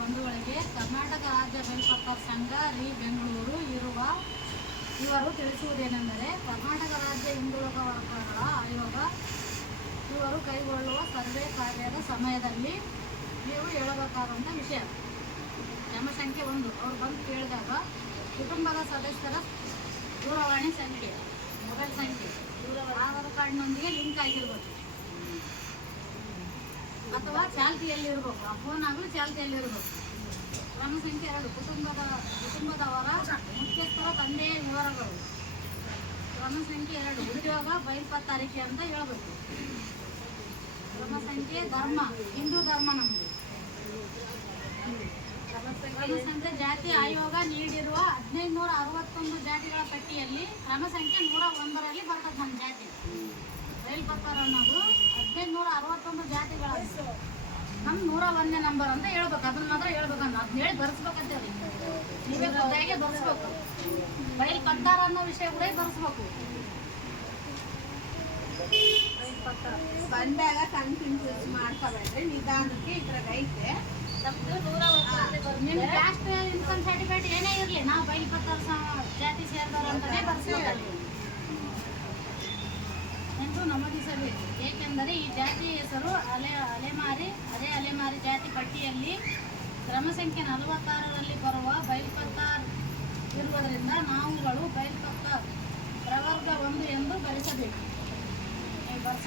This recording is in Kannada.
ಬಂಧುಗಳಿಗೆ ಕರ್ನಾಟಕ ರಾಜ್ಯ ಬೈಲ್ಪತ್ತರ ಸಂಘ ರಿ ಬೆಂಗಳೂರು, ಇರುವ ಇವರು ತಿಳಿಸುವುದೇನೆಂದರೆ ಕರ್ನಾಟಕ ರಾಜ್ಯ ಹಿಂದುಳಿದ ವರ್ಗಗಳ ಆಯೋಗ ಇವರು ಕೈಗೊಳ್ಳುವ ಸರ್ವೆ ಕಾರ್ಯದ ಸಮಯದಲ್ಲಿ ನೀವು ಹೇಳಬೇಕಾದಂಥ ವಿಷಯ. ಕ್ರಮ ಸಂಖ್ಯೆ ಒಂದು. ಅವ್ರು ಬಂದು ಕೇಳಿದಾಗ ಕುಟುಂಬದ ಸದಸ್ಯರ ದೂರವಾಣಿ ಸಂಖ್ಯೆ ಮೊಬೈಲ್ ಸಂಖ್ಯೆ, ಆಧಾರ್ ಕಾರ್ಡ್ನೊಂದಿಗೆ ಲಿಂಕ್ ಆಗಿರ್ಬೇಕು ಅಥವಾ ಚಾಲ್ತಿಯಲ್ಲಿರಬೇಕು. ಫೋನ್ ಆಗಲಿ ಚಾಲ್ತಿಯಲ್ಲಿರಬೇಕು. ಕ್ರಮ ಸಂಖ್ಯೆ ಎರಡು, ಕುಟುಂಬದ, ಕುಟುಂಬದವರ ಮುಖ್ಯಸ್ಥರ ತಂದೆಯ ವಿವರಗಳು. ಕ್ರಮ ಸಂಖ್ಯೆ ಎರಡು, ಉದ್ಯೋಗ ಬೈಲ್ಪತ್ತಾರಿಕೆ ಅಂತ ಹೇಳಬೇಕು. ಕ್ರಮ ಸಂಖ್ಯೆ ಧರ್ಮ, ಹಿಂದೂ ಧರ್ಮ ನಮ್ಮದು ಸಂಖ್ಯೆ ಜಾತಿ ಆಯೋಗ ನೀಡಿರುವ ಹದಿನೈದು ನೂರ ಅರವತ್ತೊಂದು ಜಾತಿಗಳ ಪಟ್ಟಿಯಲ್ಲಿ ಕ್ರಮ ಸಂಖ್ಯೆ ನೂರ ಒಂದರಲ್ಲಿ ಬರ್ತದೆ ನಮ್ಮ ಜಾತಿ. ಬೈಲ್ಪತ್ತಾರ ಅನ್ನೋದು ಹದಿನೈದು ನೂರ ಅರವತ್ತೊಂದು ಜಾತಿಗಳ ನಮ್ಮ ನೂರ ಒಂದನೇ ನಂಬರ್ ಅಂತ ಹೇಳ್ಬೇಕು. ಅದನ್ನ ಮಾತ್ರ ಹೇಳ್ಬೇಕು ಅಂತ ಅದನ್ನ ಹೇಳಿ ಬರ್ಸ್ಬೇಕಂತ ಹೇಳಿ ನೀವೇ ಖುದ್ದಾಗೆ ಬರ್ಸ್ಬೇಕು. ಬೈಲ್ ಪತ್ತಾರ ಅನ್ನೋ ವಿಷಯ ಕೂಡ ಬರ್ಸ್ಬೇಕು. ಬಂದಾಗ ಕನ್ಫ್ಯೂಸ್ ಮಾಡ್ಕೋಬೇಡ್ರಿ. ನಿಧಾನಕ್ಕೆ ಇದ್ರಾಗ ಐತೆ. ನಿಮ್ ಕ್ಯಾಸ್ಟ್ ಇನ್ಕಮ್ ಸರ್ಟಿಫಿಕೇಟ್ ಏನೇ ಇರಲಿ. ನಾವು ಬೈಲ್ ಪತ್ತಾರ ಜಾತಿ ಸೇರ್ತಾರ ಅಂತಾನೆ ಬರ್ಸ್ಬೇಕು ಎಂದು ನಮೂದಿಸಬೇಕು ಏಕೆಂದರೆ ಈ ಜಾತಿ ಹೆಸರು ಅಲೆ, ಅಲೆಮಾರಿ ಅದೇ ಅಲೆಮಾರಿ ಜಾತಿ ಪಟ್ಟಿಯಲ್ಲಿ ಕ್ರಮ ಸಂಖ್ಯೆ ನಲವತ್ತಾರರಲ್ಲಿ ಬರುವ ಬೈಲ್ಪತ್ತಾರ್ ಇರುವುದರಿಂದ ನಾವುಗಳು ಬೈಲ್ಪತ್ತಾರ್ ಪ್ರವರ್ಗ ಒಂದು ಎಂದು ಭರಿಸಬೇಕು. ಬರ್ಸ?